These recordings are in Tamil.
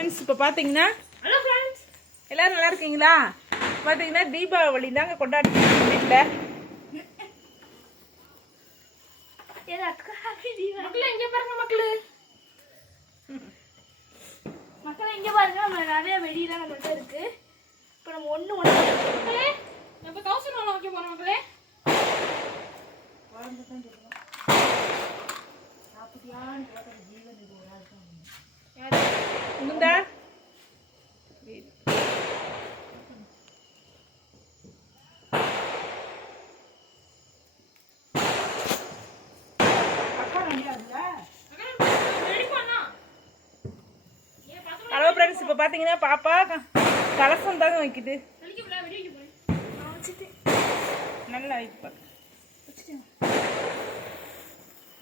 ஃப்ரெண்ட்ஸ் இப்போ பார்த்தீங்கன்னா ஹலோ ஃப்ரெண்ட்ஸ் எல்லாரும் நல்லா இருக்கீங்களா? பார்த்தீங்கன்னா தீபாவளி தாங்க கொண்டாடி வீட்டில் மக்களே இங்க பாருங்க மக்களே. மக்களே இங்க பாருங்க நம்ம நிறைய வெடியெல்லாம் நம்மள்ட்ட இருக்கு. இப்போ நம்ம ஒண்ணு ஒண்ணு மக்களே நம்ம தௌசண்ட் ஒன்று வைக்க போறோம் மக்களே. முந்தா ரெடி பண்ணா ஏன் பத்து ஹலோ ஃப்ரெண்ட்ஸ் இப்போ பார்த்தீங்கன்னா பாப்பா கலசம் தாங்க வைக்குது. நல்லா வைப்பா.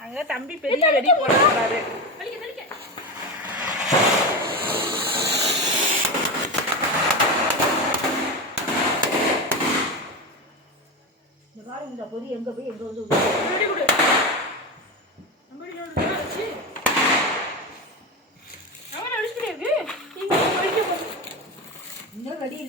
அங்கே தம்பி பெரிய வெடி போட போறாரு வெடிக்க வெடிக்க வெடி கொடு. நம்ம வெடி கொடு வச்சு அவன் அடிச்சுட்டே இருக்கு இங்க வெடிக்க போறேன் இன்னும் வெடி இருக்கு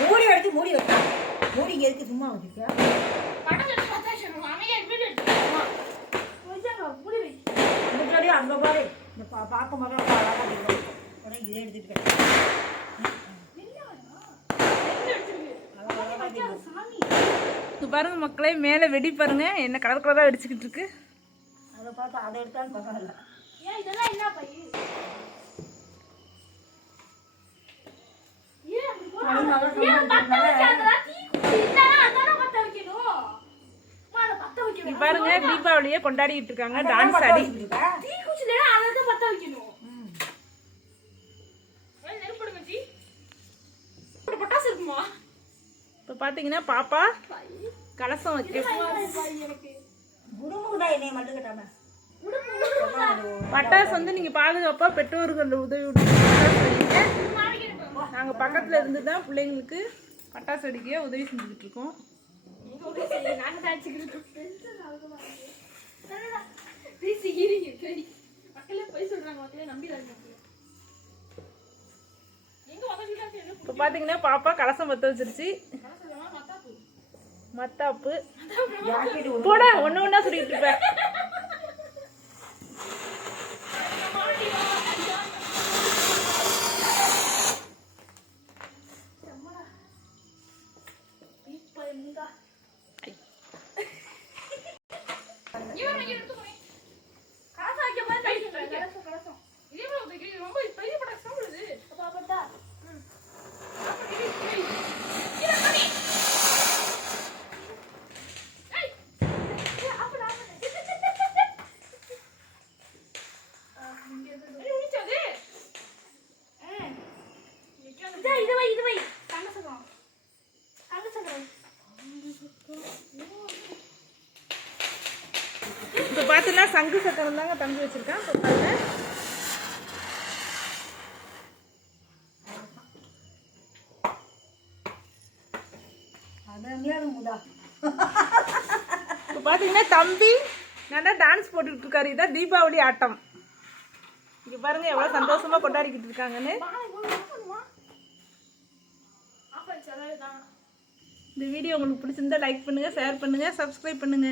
மூடி எடுத்து மூடி வைக்க. மூடி இங்க இருக்கு சும்மா வச்சுக்க. பட்டாசு எடுத்து பட்டாசு எடுக்கணும். அமைதியா வீடு இங்க பாருங்க மக்களே மேலே வெடி பாருங்க. என்ன கலர் கலராக வெடிச்சுக்கிட்டு இருக்கு. அதை பார்த்து அதை எடுத்தாலும் பரவாயில்ல. ஏன் இதெல்லாம் என்ன பையன். பாருங்க தீபாவளியை கொண்டாடிட்டு இருக்காங்க டான்ஸ் ஆடி. பட்டாசு இருக்குமா? இப்போ பார்த்தீங்கன்னா பாப்பா கலசம் வைக்க பட்டாசு வந்து நீங்கள் பாதுகாப்பாக பெற்றோர்கள் உதவியுடன் நாங்கள் பக்கத்தில் இருந்து தான் பிள்ளைங்களுக்கு பட்டாசு அடிக்க உதவி செஞ்சுக்கிட்டு இருக்கோம். இப்போ பார்த்தீங்கன்னா பாப்பா கலசம் பற்ற வச்சிருச்சு. மத்தாப்பு போட ஒன்று ஒன்றா சொல்லிட்டு இருப்பேன் செம்மடா. இப்ப எங்க? இவன் இங்க எடுத்து போய். காசு வைக்க போய் கைக்கு கலசம், கலசம். இதே மாதிரி ஒரு பெரிய- ரொம்ப பெரிய பட்டாசு தான் விழுது. அப்பா, அப்பா. ம். அப்ப இரு, இரு. இரு, மணி. ஏய். ஏய், ஆப்புடா, ஆப்புடா. ஆ, இங்க இருக்கு. ஏய், உனிச்சாது. ம். இதா, இது வை, இது வை. தங்க சக்கரம். தங்க சக்கரம். பார்த்தீங்கன்னா சங்கு சக்கரம் தாங்க தம்பி வச்சிருக்கான். இப்போ பாருங்க. இப்போ பார்த்தீங்கன்னா தம்பி நல்லா டான்ஸ் போட்டுக்கிட்டு இருக்காரு. இதான் தீபாவளி ஆட்டம். இங்கே பாருங்க எவ்வளோ சந்தோஷமா கொண்டாடிக்கிட்டு இருக்காங்கன்னு. இந்த வீடியோ உங்களுக்கு பிடிச்சிருந்தா லைக் பண்ணுங்க ஷேர் பண்ணுங்க சப்ஸ்கிரைப் பண்ணுங்க.